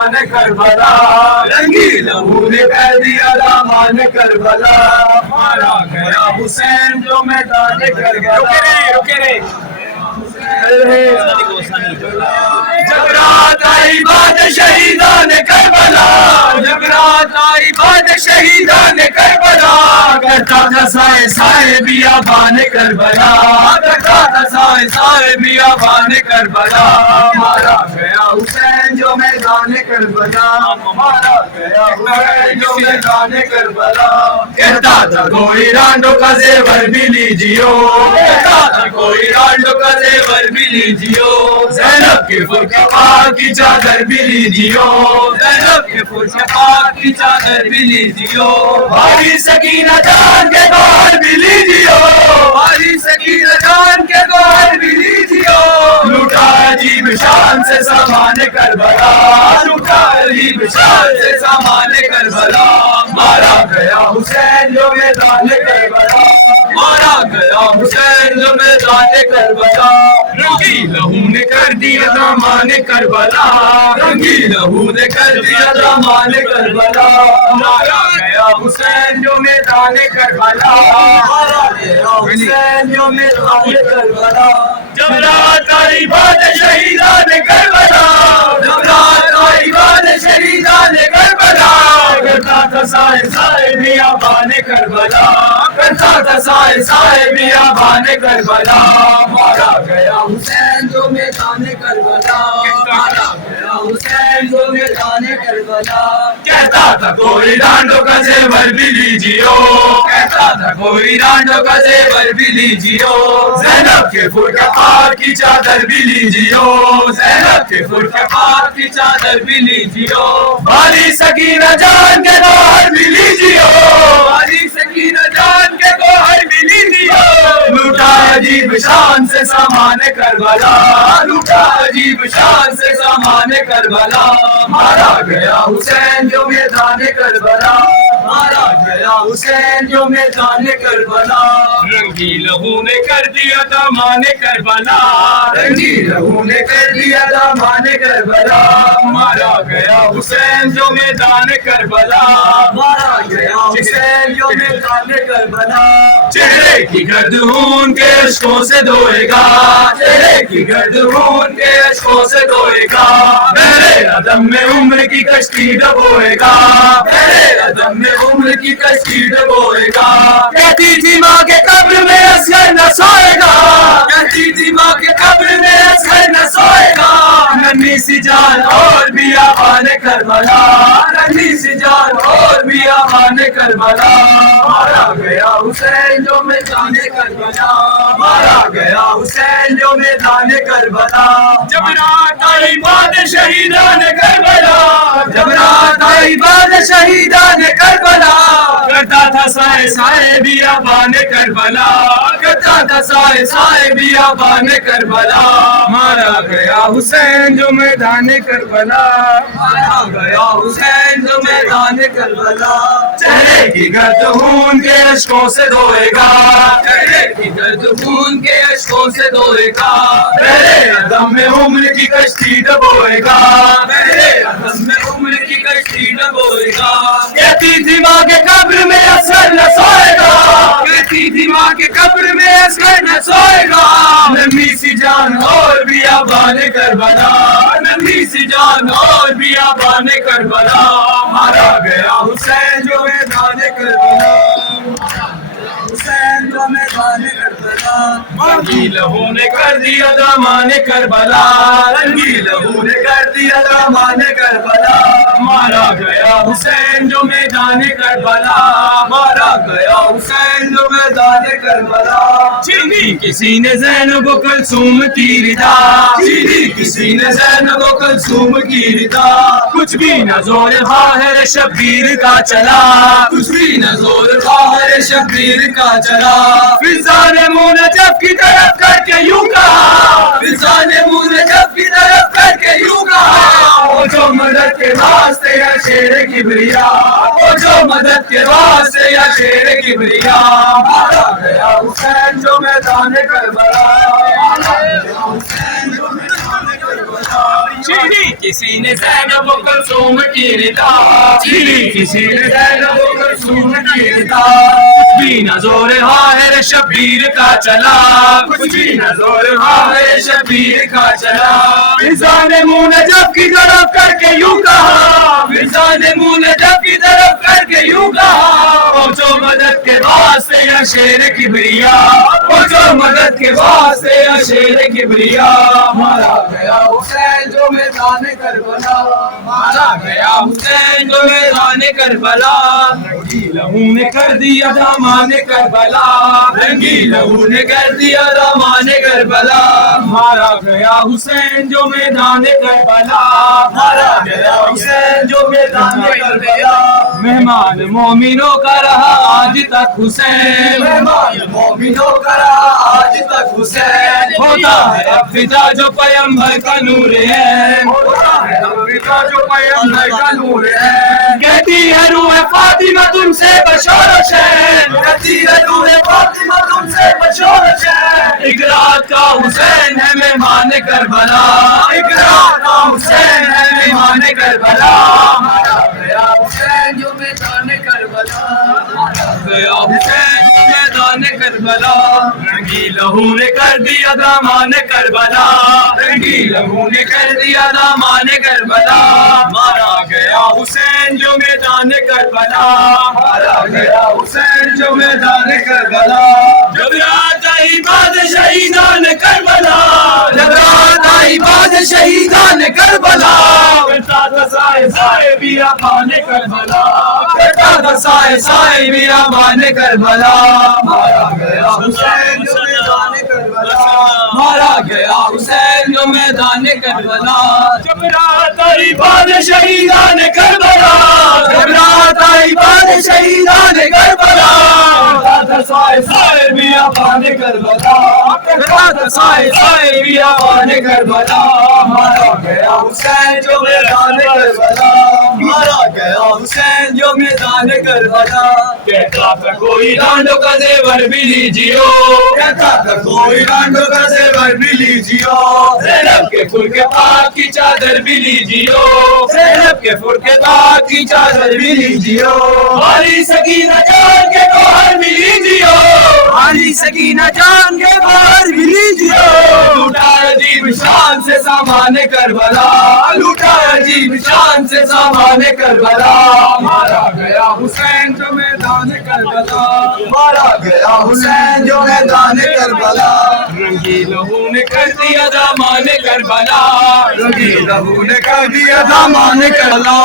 کربلا رنگی لہو نے کر دیا دامان کربلا مارا گیا حسین جو میدان کربلا جب رات آئی بات شہیدان کربلا جب رات آئی بات شہیدان کربلا کرتا تھا سائے سائے بیابان کربلا کرتا تھا سائے سائے بیابان کربلا مارا گیا حسین جو میدان کربلا مارا گیا حسین جو میدان کربلا کہتا تھا کوئی رانڈو کا زیور بھی لیجیو کہتا تھا کوئی رانڈو کا زیور بھی لیجیو زینب کے فرقہ پاک کی چادر بھی لیجیو زینب کے فرقہ پاک کی چادر بھی لیجیو بھاری سکینہ جان کے گوہر بھی لیجیو بھاری سکینہ جان کے گوہر بھی لیجیو لوٹا عجیب شان سے سامان کربلا لوٹا عجیب شان سے سامان کربلا مارا گیا حسین جو میدان کربلا مارا گیا حسین جو میدان کربلا رنگی لہو نے کر دیا دامان کربلا رنگی لہو نے کر دیا دامان کربلا مارا گیا حسین جو میدان کربلا مارا گیا حسین جو میدان کربلا جب رات آئی بات شہیدان کربلا جب رات آئی بات شہیدان کربلا کرتا تھا سائے سائے بیابان کربلا کرتا تھا سائے سائے بیابان کربلا مارا گیا حسین جو میدان کربلا مارا گیا حسین جو میدان کربلا کہتا تھا کوئی رانڈو کا زیور بھی لیجیو کہتا تھا کوئی رانڈو کا زیور بھی لیجیو زینب کے فرقہ پاک کی چادر بھی لیجیو زینب کے فرقہ پاک کی چادر بھی لیجیو بھاری سکینہ جان کے گوہر بھی لیجیو بھاری سکینہ جان کے گوہر بھی لیجیو لوٹا عجیب شان سے سامان کربلا لوٹا عجیب شان سے سامان کربلا مارا گیا حسین جو میدان کربلا مارا گیا حسین جو میدان کربلا رنگی لہو نے کر دیا دامان کربلا رنگی لہو نے کر دیا دامان کربلا مارا گیا حسین جو میدان کربلا مارا گیا حسین جو میدان کربلا چہرے کی گرد خون کے اشکوں سے دھوئے گا چہرے کی گرد خون کے اشکوں سے دھوئے گا میرے عدم میں عمر کی کشتی ڈبوئے گا میرے عدم میں عمر کی کشتی ڈبوئے گا کہتی تھی ماں کے قبر میں اصغر نہ سوئے گا کہتی تھی ماں کے قبر میں اصغر نہ سوئے گا ننھی سی جان اور بیابان کربلا ننھی سی جان اور بیابان کربلا مارا گیا حسین جو میدان کربلا مارا گیا حسین جو میدان کربلا جب رات آئی بات شہیدان کربلا جب رات آئی بات شہیدان کربلا کرتا تھا سائے سائے بیابان کربلا کرتا تھا سائے سائے بیابان کربلا مارا گیا حسین جو میدان کربلا مارا گیا حسین جو میدان کربلا چہرے کی گرد خون کے اشکوں سے دھوئے گا چہرے کی گرد خون کے اشکوں سے دھوئے گا میرے عدم میں عمر کی کشتی ڈبوئے گا میرے عدم میں عمر کی کشتی ڈبوئے گا کہتی تھی ماں کے قبر میں اصغر نہ سوئے گا کہتی تھی ماں کے قبر میں اصغر نہ سوئے گا ننھی سی جان اور بیابان کربلا ننھی سی جان اور بیابان کربلا مارا گیا حسین جو میدان کربلا حسین جو میدان کربلا رنگی لہو نے کر دیا دامان کربلا رنگی لہو نے کر دیا دامان کربلا مارا گیا حسین جو میدان کربلا مارا گیا حسین جو میدان کربلا چھینی کسی نے زینب و کلثوم کی ردا چھینی کسی نے زینب و کلثوم کی ردا کچھ بھی نہ زور خواہر شبیر کا چلا کچھ بھی نہ زور خواہر شبیر کا چلا فضا نے منہ نجف کی طرف کر کے یوں کہا فضا نے منہ نجف کی طرف کر کے یوں کہا وہ جو مدد کے واسطے یا شیر کبریا وہ جو مدد کے واسطے یا شیر کبریا مارا گیا حسین جو میدان کربلا مارا گیا حسین جو میدان کربلا چھینی کسی نے زینب و کلثوم کی ردا، چھینی کسی نے زینب و کلثوم کی ردا، کچھ بھی نہ زور حاہر شبیر کا چلا، کچھ بھی نہ زور حاہر شبیر کا چلا، مرزا نے منہ نجف کی طرف کر کے یوں کہا، مرزا نے منہ نجف کی طرف کر کے یوں کہا، پہنچو مدد کے واسطے یا شیر کبریا، پہنچو مدد کے واسطے یا شیر کبریا، مارا گیا حسین جو میدان کربلا، مارا گیا حسین جو میدان کربلا، رنگی لہو نے کر دیا دامان کربلا، رنگی لہو نے کر دیا دامان کربلا، مارا گیا حسین جو میدان کربلا، مارا گیا حسین جو میدان کربلا، مہمان مومنوں کا رہا آج تک حسین، مہمان مومنوں کا رہا آج تک حسین، ہوتا ہے اب فدا جو پیغمبر کا نور ہے، ہوتا ہے اب فدا جو پیغمبر کا نور ہے، کہتی ہے روح فاطمہ تم سے بشور شہر، کہتی ہے روح فاطمہ تم سے بشور شہر، ایک رات کا حسین ہے مہمان کربلا، ایک رات کا حسین ہے مہمان کربلا، مارا گیا حسین جو میدان کربلا، مارا گیا حسین جو میدان کربلا، رنگی لہو نے کر دیا دامان کربلا، رنگی لہو نے کر دیا دامان کربلا، مارا گیا حسین جو میدان کربلا، مارا گیا حسین جو میدان کربلا، جب رات آئی بعد شہیدان کربلا، جب رات آئی بعد شہیدان کربلا، کرتا تھا سائے سائے بیابان کربلا، کرتا تھا سائے سائے بیابان کربلا، مارا گیا حسین جو میدان کربلا، مارا گیا حسین جو میدان کربلا، جب رات آئی بعد شہیدان کربلا، جب رات آئی بعد شہیدان کربلا، کرتا تھا سائے سائے بیابان کربلا، کرتا تھا سائے سائے بیابان کربلا، مارا گیا حسین جو میدان کربلا، مارا گیا حسین جو میدان کربلا، کہتا تھا کوئی ڈانڈوں کا زیور بھی لیجیو، کہتا تھا کوئی ڈانڈوں کا زیور بھی لیجیو، زینب کے پھر کے پاک کی چادر بھی لیجیو، زینب کے پھر کے پاک کی چادر بھی لیجیو، ہماری سکینہ جان کے گوہر بھی لیجیو، ہماری سکینہ جان کے گوہر بھی لیجیو، لوٹا عجیب شان سے سامان کربلا، لوٹا عجیب شان سے سامان کربلا، مارا گیا حسین جو میدان کربلا، مارا گیا حسین جو میدان کربلا، رنگی لہو نے کر دیا دامان کربلا، رنگی لہو نے کر دیا دامان کربلا۔